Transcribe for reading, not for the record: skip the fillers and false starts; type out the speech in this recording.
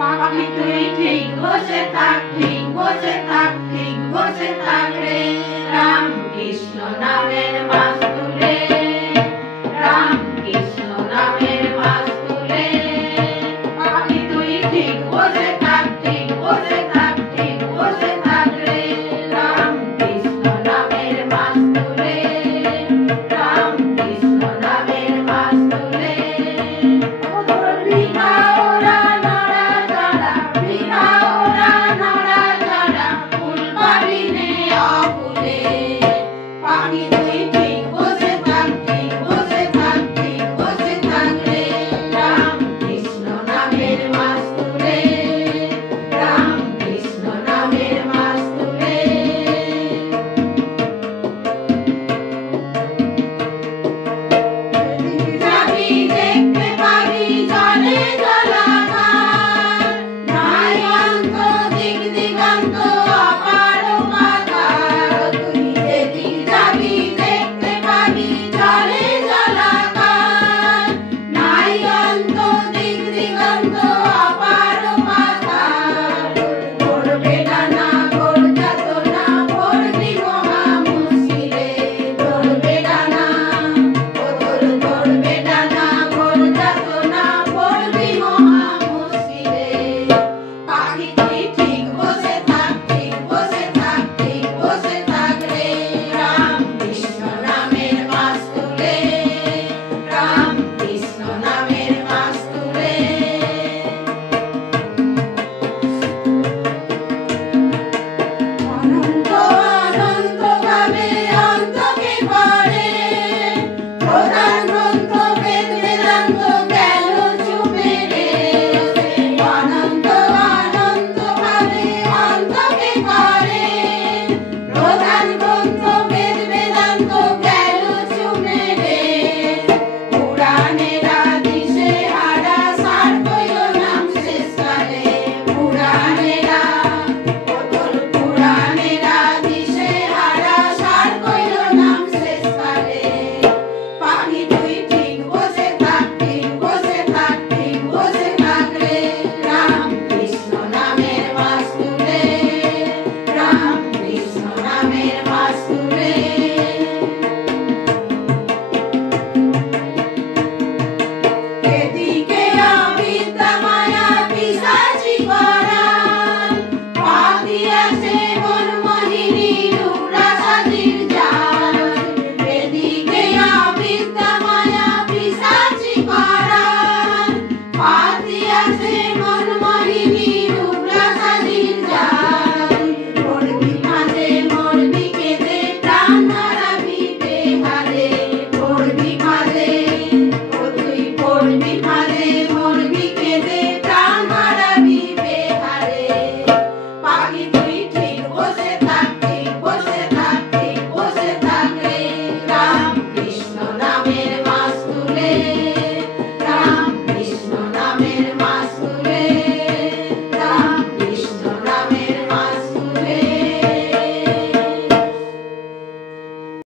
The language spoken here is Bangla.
পাখি তুই ঠিক বসে থাক, ঠিক বসে থাক, ঠিক বসে থাক রে। রাম কৃষ্ণ নামের মাছ তুলে, রাম কৃষ্ণ নামের মাছ তুলে। পাখি তুই ঠিক বসে থাক, ঠিক বসে থাক, ঠিক বসে থাক রে। রাম কৃষ্ণ নামের মাছ তুলে, রাম কৃষ্ণ নামের মাছ তুলে। বিনা ওরা নড়া চড়া, বিনা ওরা নড়া চড়া, ফুল পাবি নে অকুলে। পাখি তুই ঠিক বসে থাক, ঠিক বসে থাক, ঠিক বসে থাক রে। রাম কৃষ্ণ নামের মাছ তুলে।